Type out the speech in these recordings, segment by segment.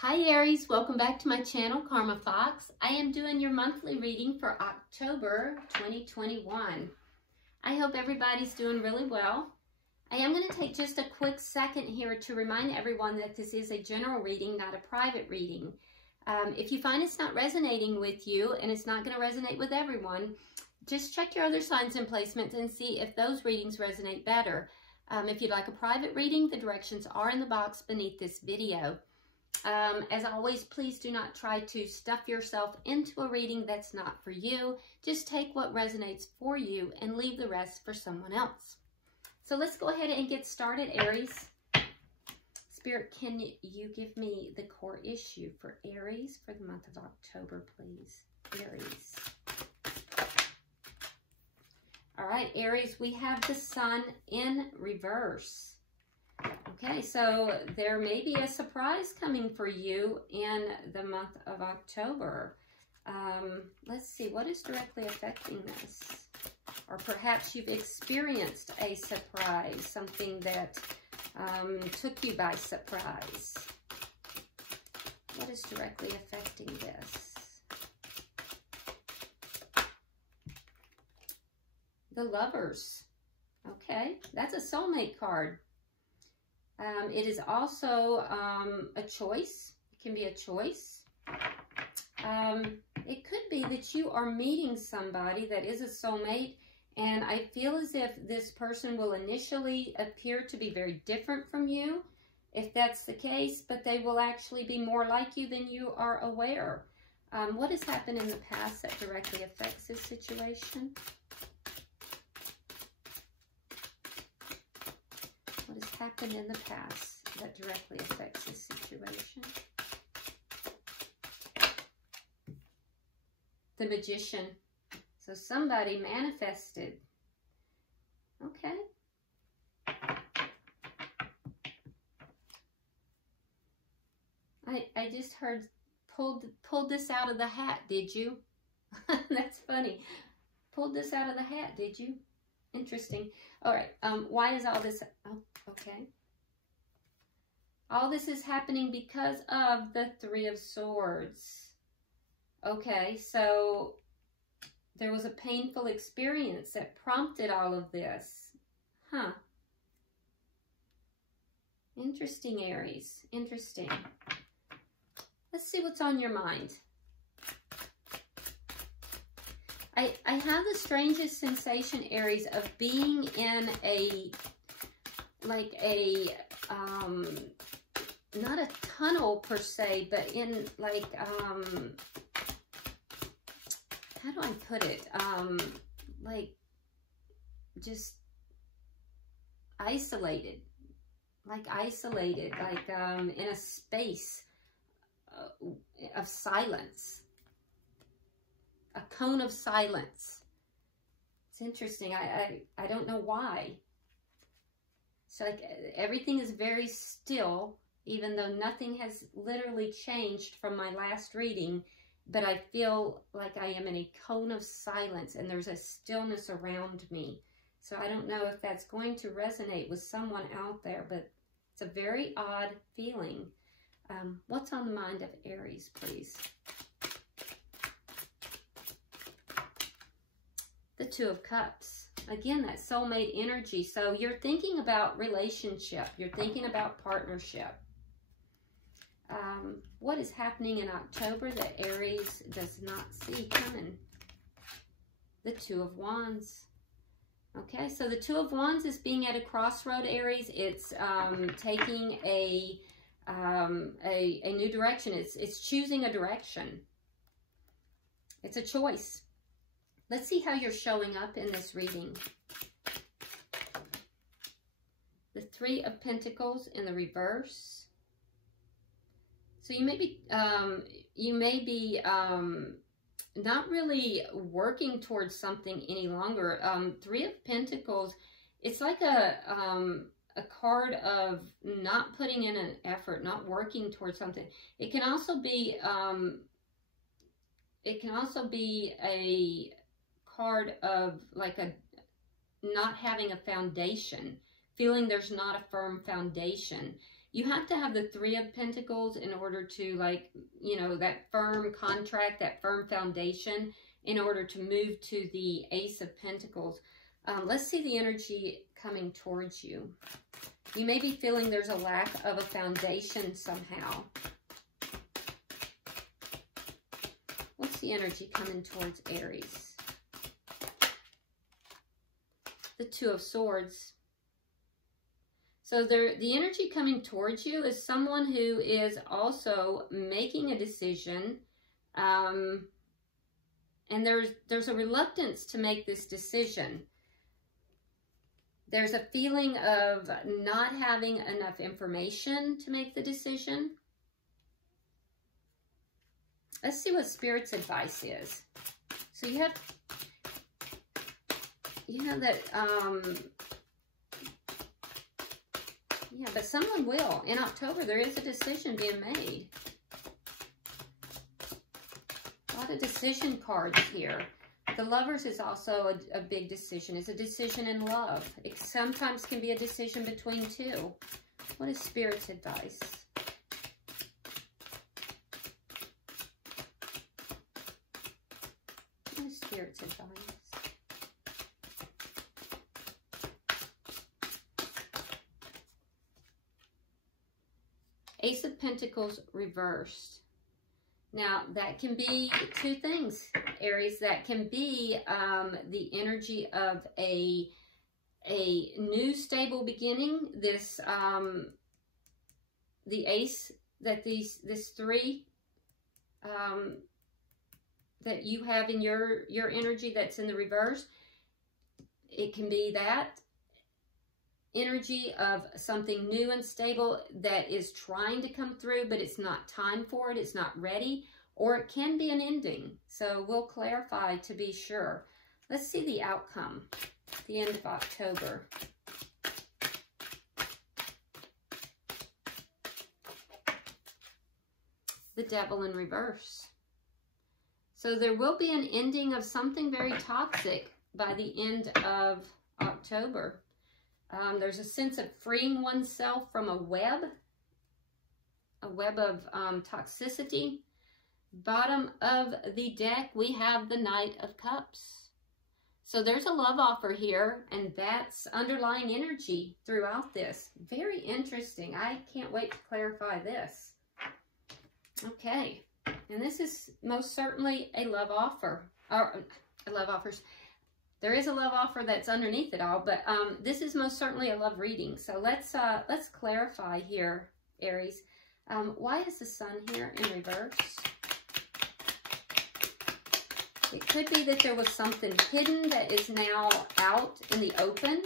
Hi Aries, welcome back to my channel, Karma Fox. I am doing your monthly reading for October 2021. I hope everybody's doing really well. I am going to take just a quick second here to remind everyone that this is a general reading, not a private reading. If you find it's not resonating with you and it's not going to resonate with everyone, just check your other signs and placements and see if those readings resonate better. If you'd like a private reading, the directions are in the box beneath this video. As always, please do not try to stuff yourself into a reading that's not for you. Just take what resonates for you and leave the rest for someone else. So let's go ahead and get started, Aries. Spirit, can you give me the core issue for Aries for the month of October, please? Aries. All right, Aries, we have the Sun in reverse. Okay, so there may be a surprise coming for you in the month of October. Let's see, what is directly affecting this? Or perhaps you've experienced a surprise, something that took you by surprise. What is directly affecting this? The Lovers. Okay, that's a soulmate card. It is also a choice. It can be a choice. It could be that you are meeting somebody that is a soulmate, and I feel as if this person will initially appear to be very different from you, if that's the case, but they will actually be more like you than you are aware. What has happened in the past that directly affects this situation? What has happened in the past that directly affects this situation? The Magician. So somebody manifested. Okay. I just heard pulled this out of the hat, did you? That's funny. Pulled this out of the hat, did you? Interesting. All right. Why is all this? Oh, okay. All this is happening because of the Three of Swords. Okay, so there was a painful experience that prompted all of this. Huh. Interesting, Aries. Interesting. Let's see what's on your mind. I have the strangest sensation, Aries, of being in a, like a, not a tunnel per se, but in like, how do I put it? Like just isolated, like in a space of silence. A cone of silence. It's interesting. I don't know why. So like everything is very still, even though nothing has literally changed from my last reading, but I feel like I am in a cone of silence and there's a stillness around me. So I don't know if that's going to resonate with someone out there, but it's a very odd feeling. What's on the mind of Aries, please? The Two of Cups. Again, that soulmate energy. So you're thinking about relationship. You're thinking about partnership. What is happening in October that Aries does not see coming? The Two of Wands. Okay, so the Two of Wands is being at a crossroad, Aries. It's taking a new direction. It's choosing a direction. It's a choice. Let's see how you're showing up in this reading. The Three of Pentacles in the reverse. So you may be not really working towards something any longer. Three of Pentacles, it's like a card of not putting in an effort, not working towards something. It can also be a card of like a not having a foundation, feeling there's not a firm foundation. You have to have the 3 of Pentacles in order to, like, you know, that firm contract, that firm foundation, in order to move to the Ace of Pentacles. Let's see the energy coming towards you. You may be feeling there's a lack of a foundation somehow. What's the energy coming towards Aries? The 2 of Swords. So the energy coming towards you is someone who is also making a decision, and there's a reluctance to make this decision. There's a feeling of not having enough information to make the decision. Let's see what Spirit's advice is. So you have that, yeah, but someone will. In October, there is a decision being made. A lot of decision cards here. The Lovers is also a big decision. It's a decision in love. It sometimes can be a decision between 2. What is Spirit's advice? What is Spirit's advice? Ace of Pentacles reversed. Now, that can be 2 things, Aries. That can be the energy of a new stable beginning. This the Ace that this 3 that you have in your energy that's in the reverse. It can be that energy of something new and stable that is trying to come through, but it's not time for it, it's not ready, or it can be an ending. So we'll clarify to be sure. Let's see the outcome, the end of October. The Devil in reverse. So there will be an ending of something very toxic by the end of October. There's a sense of freeing oneself from a web of toxicity. Bottom of the deck, we have the Knight of Cups. So there's a love offer here, and that's underlying energy throughout this. Very interesting. I can't wait to clarify this. Okay, and this is most certainly a love offer, or love offers. There is a love offer that's underneath it all, but this is most certainly a love reading. So let's clarify here, Aries. Why is the Sun here in reverse? It could be that there was something hidden that is now out in the open.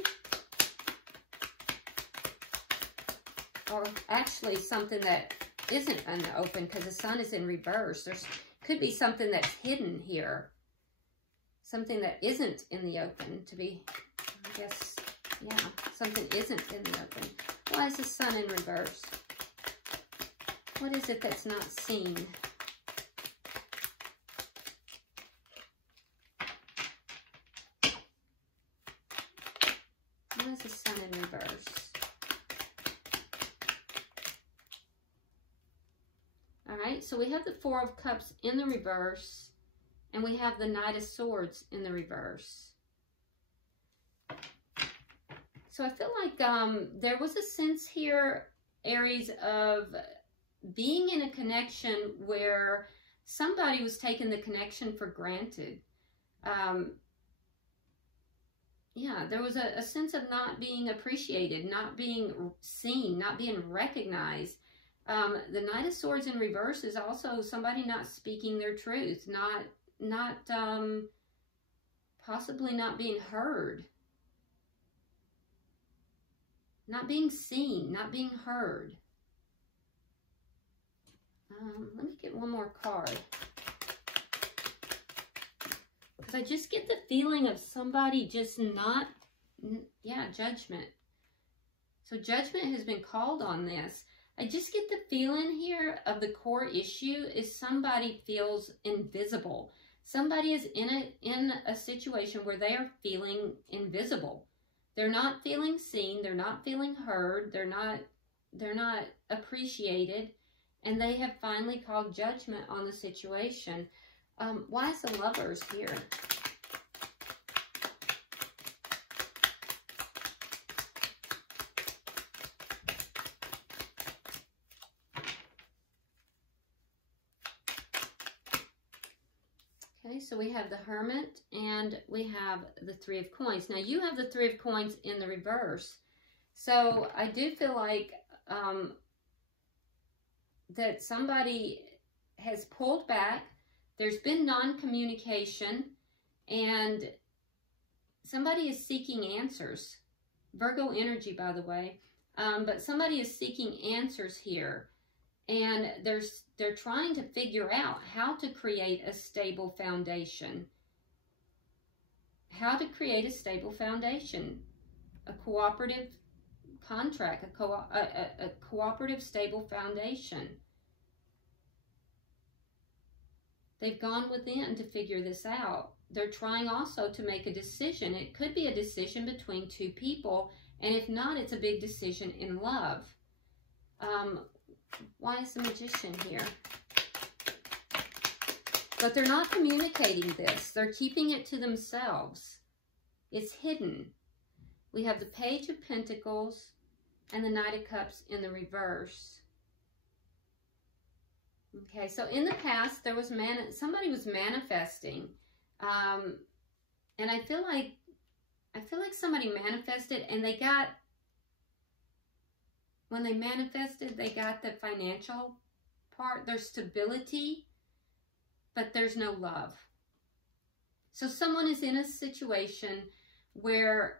Or actually something that isn't in the open because the Sun is in reverse. There could be something that's hidden here. Something that isn't in the open, to be, I guess, yeah, something isn't in the open. Why is the Sun in reverse? What is it that's not seen? Why is the Sun in reverse? All right, so we have the 4 of Cups in the reverse. And we have the Knight of Swords in the reverse. So I feel like there was a sense here, Aries, of being in a connection where somebody was taking the connection for granted. Yeah, there was a sense of not being appreciated, not being seen, not being recognized. The Knight of Swords in reverse is also somebody not speaking their truth, possibly not being heard, not being seen, not being heard. Let me get one more card, because I just get the feeling of somebody just not, yeah, judgment. So judgment has been called on this. I just get the feeling here of the core issue is somebody feels invisible. Somebody is in a situation where they are feeling invisible. They're not feeling seen. They're not feeling heard. They're not, appreciated, and they have finally called judgment on the situation. Why is the Lovers here? Okay, so we have the Hermit and we have the Three of Coins. Now you have the Three of Coins in the reverse. So I do feel like that somebody has pulled back. There's been non-communication and somebody is seeking answers. Virgo energy, by the way. But somebody is seeking answers here. And they're trying to figure out how to create a stable foundation. How to create a stable foundation. A cooperative contract, a cooperative stable foundation. They've gone within to figure this out. They're trying also to make a decision. It could be a decision between two people, and if not, it's a big decision in love. Why is the Magician here? But they're not communicating this. They're keeping it to themselves. It's hidden. We have the Page of Pentacles and the Knight of Cups in the reverse. Okay, so in the past, there was somebody was manifesting. And I feel like somebody manifested and they got, when they manifested, they got the financial part, there's stability, but there's no love. So someone is in a situation where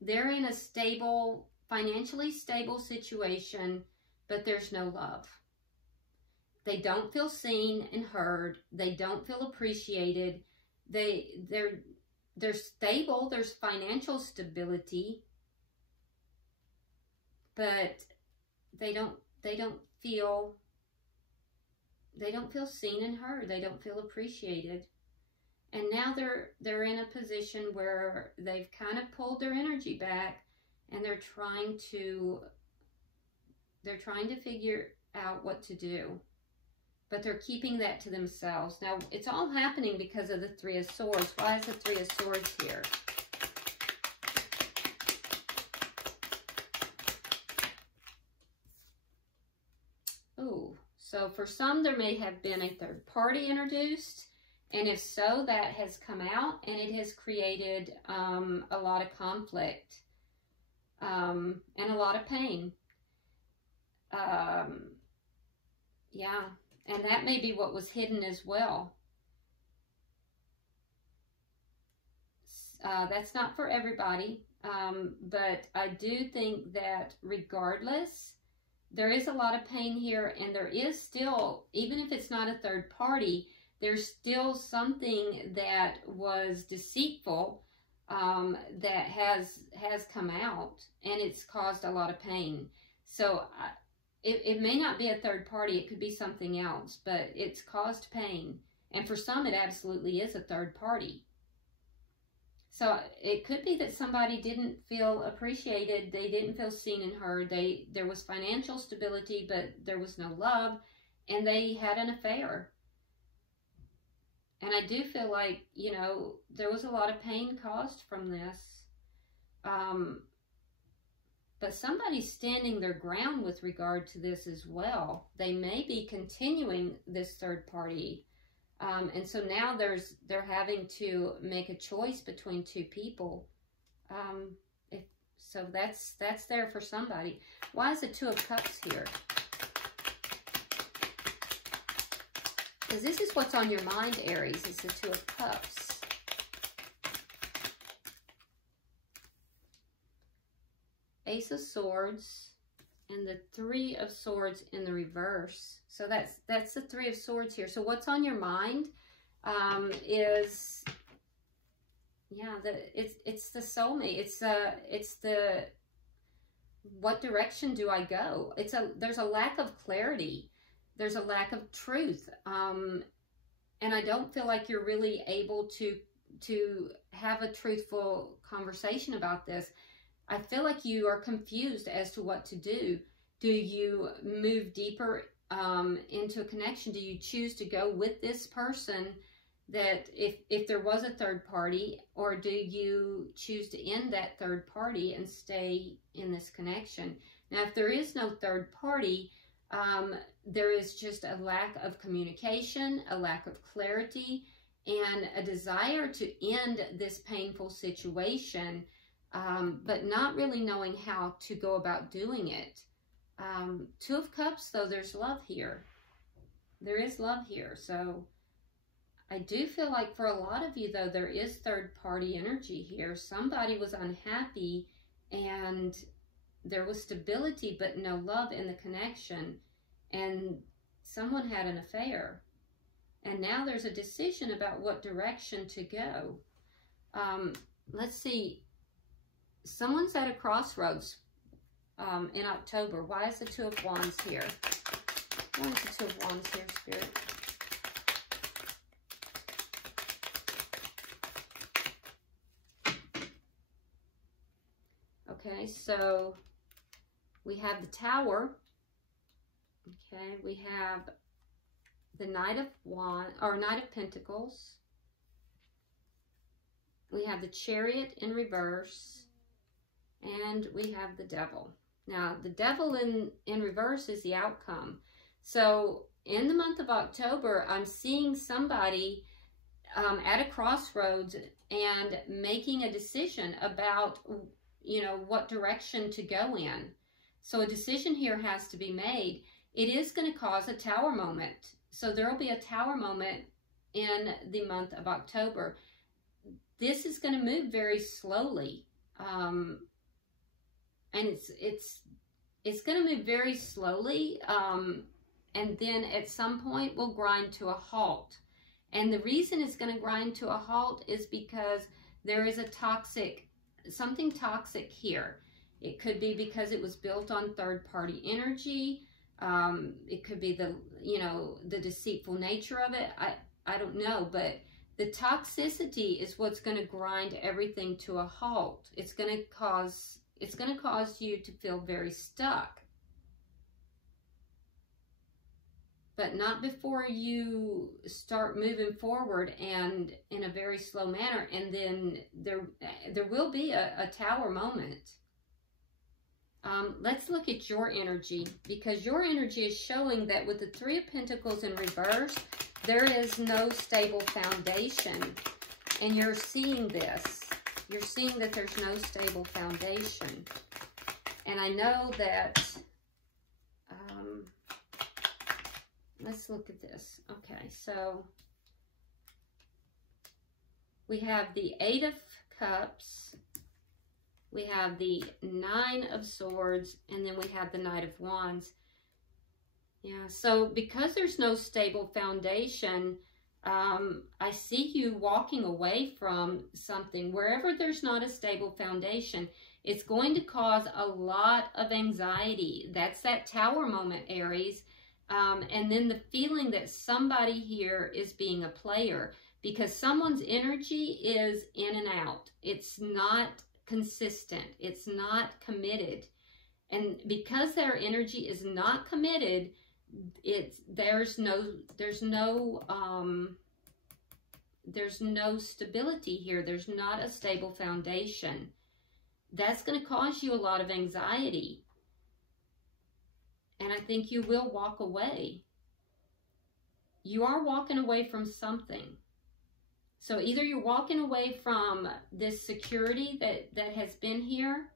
they're in a stable, financially stable situation, but there's no love. They don't feel seen and heard. They don't feel appreciated. They're stable. There's financial stability, but they don't feel seen and heard. They don't feel appreciated. And now they're in a position where they've kind of pulled their energy back, and they're trying to figure out what to do. But they're keeping that to themselves. Now, it's all happening because of the Three of Swords. Why is the Three of Swords here? Oh, so for some, there may have been a third party introduced. And if so, that has come out and it has created a lot of conflict and a lot of pain. Yeah, and that may be what was hidden as well. That's not for everybody, but I do think that regardless, there is a lot of pain here, and there is still, even if it's not a third party, there's still something that was deceitful that has come out, and it's caused a lot of pain. So it may not be a third party, it could be something else, but it's caused pain. And for some, it absolutely is a third party. So it could be that somebody didn't feel appreciated, they didn't feel seen and heard, there was financial stability, but there was no love, and they had an affair. And I do feel like, you know, there was a lot of pain caused from this. But somebody's standing their ground with regard to this as well. They may be continuing this third party. And so now they're having to make a choice between two people. So that's there for somebody. Why is the Two of Cups here? Because this is what's on your mind, Aries, is the Two of Cups. Ace of Swords and the Three of Swords in the reverse. So that's the Three of Swords here. So what's on your mind is, yeah, it's the soulmate. It's the what direction do I go? There's a lack of clarity. There's a lack of truth. And I don't feel like you're really able to have a truthful conversation about this. I feel like you are confused as to what to do. Do you move deeper into a connection? Do you choose to go with this person that if there was a third party, or do you choose to end that third party and stay in this connection? Now, if there is no third party, there is just a lack of communication, a lack of clarity, and a desire to end this painful situation, but not really knowing how to go about doing it. Two of Cups, though, there's love here. There is love here. So I do feel like for a lot of you, though, there is third-party energy here. Somebody was unhappy and there was stability but no love in the connection. And someone had an affair. And now there's a decision about what direction to go. Let's see. Someone's at a crossroads in October. Why is the Two of Wands here? Why is the Two of Wands here, Spirit? Okay, so we have the Tower. Okay, we have the Knight of Wands, or Knight of Pentacles. We have the Chariot in reverse, and we have the Devil. Now, the Devil in reverse is the outcome. So, in the month of October, I'm seeing somebody at a crossroads and making a decision about, you know, what direction to go in. So, a decision here has to be made. It is going to cause a Tower moment. So, there will be a Tower moment in the month of October. This is going to move very slowly. And it's going to move very slowly, and then at some point will grind to a halt. And the reason it's going to grind to a halt is because there is something toxic here. It could be because it was built on third-party energy. It could be the deceitful nature of it. I don't know, but the toxicity is what's going to grind everything to a halt. It's going to cause you to feel very stuck. But not before you start moving forward and in a very slow manner. And then there will be a Tower moment. Let's look at your energy, because your energy is showing that with the Three of Pentacles in reverse, there is no stable foundation. And you're seeing this. You're seeing that there's no stable foundation. And I know that, let's look at this. Okay, so we have the Eight of Cups, we have the Nine of Swords, and then we have the Knight of Wands. Yeah, so because there's no stable foundation, I see you walking away from something. Wherever there's not a stable foundation, it's going to cause a lot of anxiety. That's that Tower moment, Aries. And then the feeling that somebody here is being a player, because someone's energy is in and out. It's not consistent. It's not committed. And because their energy is not committed, there's no stability here. There's not a stable foundation. That's going to cause you a lot of anxiety. And I think you will walk away. You are walking away from something. So either you're walking away from this security that has been here,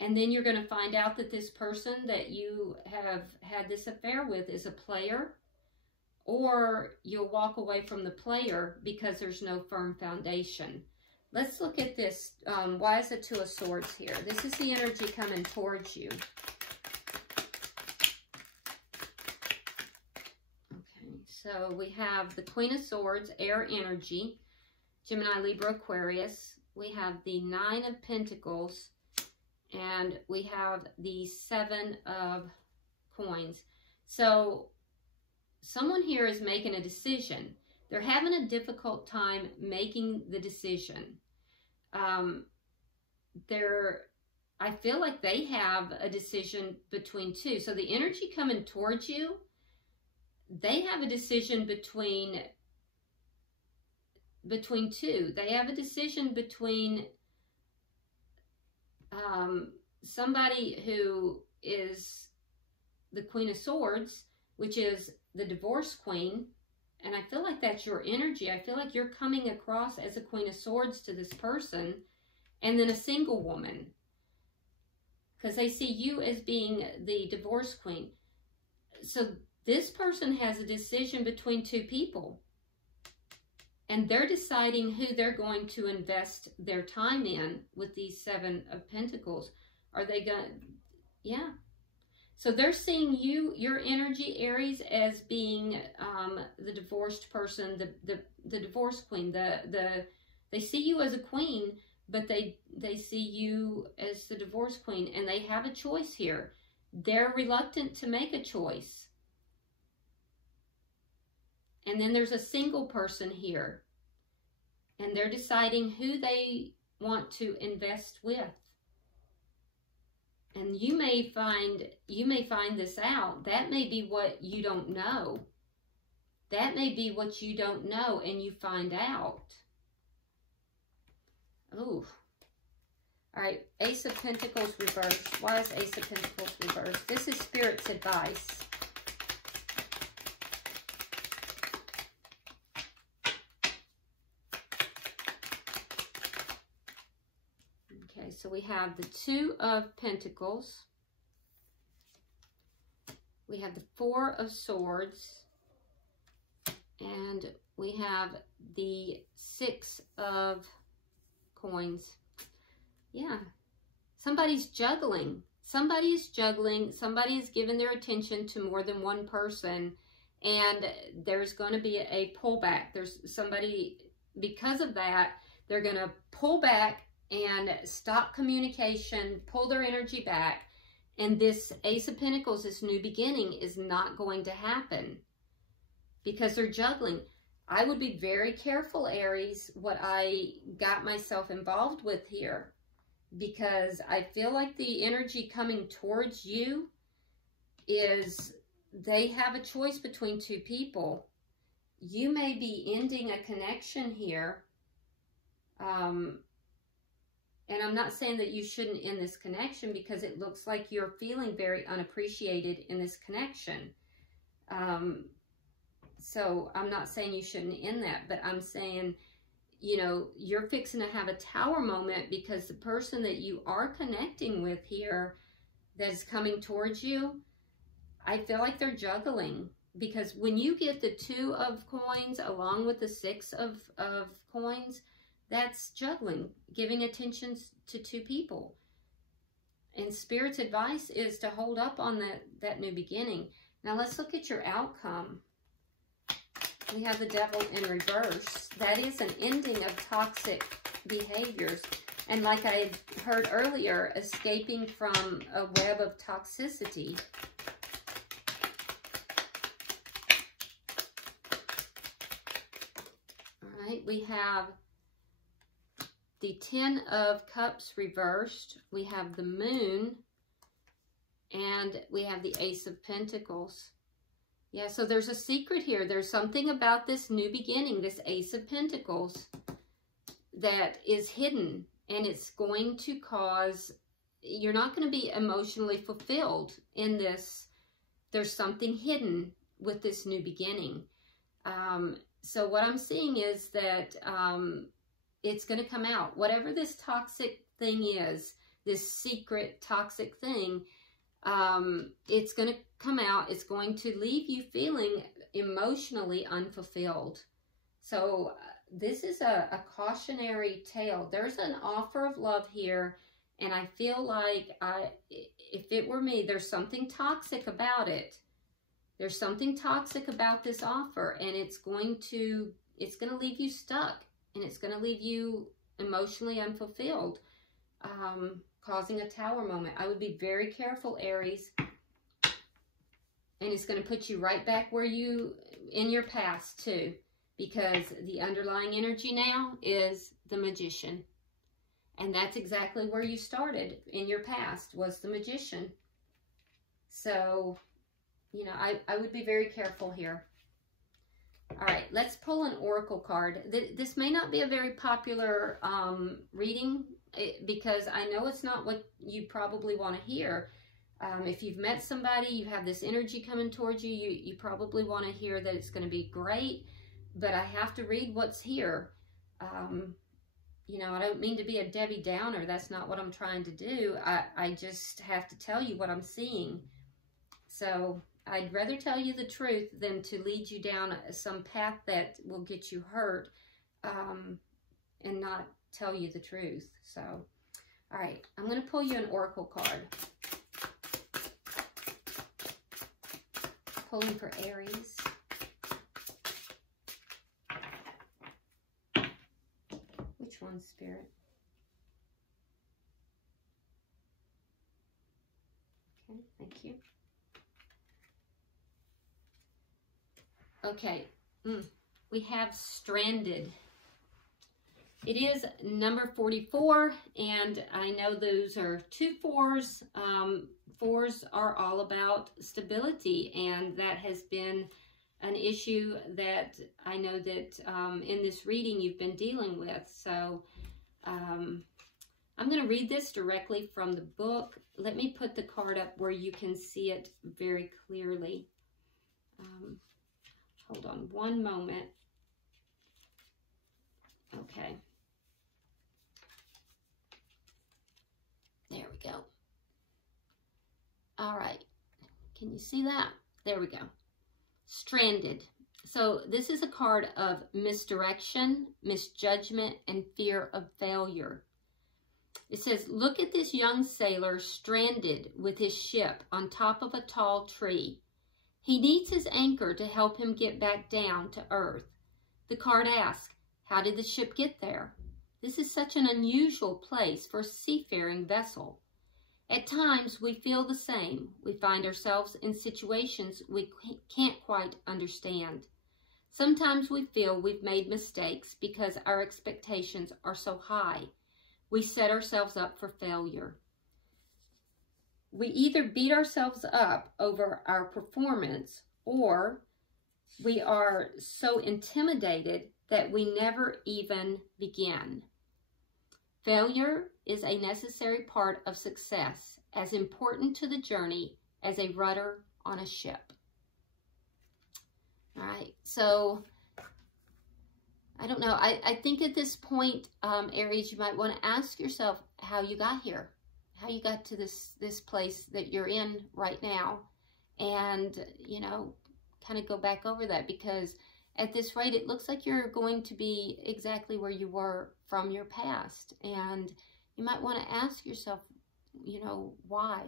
and then you're going to find out that this person that you have had this affair with is a player, or you'll walk away from the player because there's no firm foundation. Let's look at this. Why is the Two of Swords here? This is the energy coming towards you. Okay, so we have the Queen of Swords, air energy, Gemini, Libra, Aquarius. We have the Nine of Pentacles, and we have the Seven of Coins. So someone here is making a decision. They're having a difficult time making the decision. I feel like they have a decision between two. So the energy coming towards you, they have a decision between two. They have a decision between somebody who is the Queen of Swords, which is the divorce queen. And I feel like that's your energy. I feel like you're coming across as a Queen of Swords to this person, and then a single woman, because they see you as being the divorce queen. So this person has a decision between two people, and they're deciding who they're going to invest their time in with these Seven of Pentacles. Are they going to, yeah. So they're seeing you, your energy, Aries, as being the divorced person, the divorce queen. They see you as a queen, but they see you as the divorce queen, and they have a choice here. They're reluctant to make a choice. And then there's a single person here, and they're deciding who they want to invest with. And you may find this out. That may be what you don't know. That may be what you don't know, and you find out. Ooh. All right, Ace of Pentacles Reverse. Why is Ace of Pentacles Reverse? This is Spirit's advice. Okay, so we have the Two of Pentacles. We have the Four of Swords. And we have the Six of Coins. Yeah. Somebody's juggling. Somebody's juggling. Somebody's given their attention to more than one person. And there's going to be a pullback. There's somebody, because of that, they're going to pull back and stop communication, pull their energy back. And this Ace of Pentacles, this new beginning, is not going to happen because they're juggling. I would be very careful, Aries, what I got myself involved with here, because I feel like the energy coming towards you is they have a choice between two people. You may be ending a connection here. And I'm not saying that you shouldn't end this connection, because it looks like you're feeling very unappreciated in this connection. So I'm not saying you shouldn't end that, but I'm saying, you know, you're fixing to have a tower moment, because the person that you are connecting with here that is coming towards you, I feel like they're juggling. Because when you get the Two of Coins along with the Six of Coins, that's juggling, giving attention to two people. And Spirit's advice is to hold up on that new beginning. Now let's look at your outcome. We have the Devil in reverse. That is an ending of toxic behaviors. And like I heard earlier, escaping from a web of toxicity. All right, we have the Ten of Cups reversed. We have the Moon. And we have the Ace of Pentacles. Yeah, so there's a secret here. There's something about this new beginning, this Ace of Pentacles, that is hidden. And it's going to cause, you're not going to be emotionally fulfilled in this. There's something hidden with this new beginning. So what I'm seeing is that it's going to come out. Whatever this toxic thing is, this secret toxic thing, it's going to come out. It's going to leave you feeling emotionally unfulfilled. So this is a cautionary tale. There's an offer of love here, and I feel like if it were me, there's something toxic about it. There's something toxic about this offer, and it's going to leave you stuck, and it's going to leave you emotionally unfulfilled, causing a tower moment. I would be very careful, Aries. And it's going to put you right back where you, in your past too, because the underlying energy now is the Magician. And that's exactly where you started in your past, was the Magician. So, you know, I would be very careful here. All right, let's pull an oracle card. This may not be a very popular reading because I know it's not what you probably want to hear. If you've met somebody, you have this energy coming towards you, you probably want to hear that it's going to be great, but I have to read what's here. You know, I don't mean to be a Debbie Downer. That's not what I'm trying to do. I just have to tell you what I'm seeing. So I'd rather tell you the truth than to lead you down some path that will get you hurt and not tell you the truth. So, all right, I'm going to pull you an oracle card. Pulling for Aries. Which one, Spirit? Okay, thank you. Okay, we have stranded. It is number 44, and I know those are 2 4s. 4s are all about stability, and that has been an issue that I know that in this reading you've been dealing with. So I'm going to read this directly from the book. Let me put the card up where you can see it very clearly. Hold on one moment. Okay. There we go. All right. Can you see that? There we go. Stranded. So this is a card of misdirection, misjudgment, and fear of failure. It says, look at this young sailor stranded with his ship on top of a tall tree. He needs his anchor to help him get back down to earth. The card asks, how did the ship get there? This is such an unusual place for a seafaring vessel. At times, we feel the same. We find ourselves in situations we can't quite understand. Sometimes we feel we've made mistakes because our expectations are so high. We set ourselves up for failure. We either beat ourselves up over our performance, or we are so intimidated that we never even begin. Failure is a necessary part of success, as important to the journey as a rudder on a ship. All right, so I don't know. I think at this point, Aries, you might want to ask yourself how you got here, how you got to this place that you're in right now, and, you know, kind of go back over that, because at this rate, it looks like you're going to be exactly where you were from your past. And you might want to ask yourself, you know, why?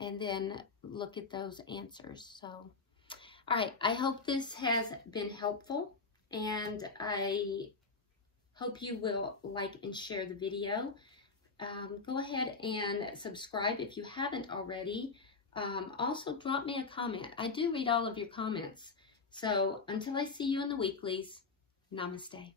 And then look at those answers. So, all right, I hope this has been helpful. And I hope you will like and share the video. Go ahead and subscribe if you haven't already. Also, drop me a comment. I do read all of your comments. So until I see you in the weeklies, namaste.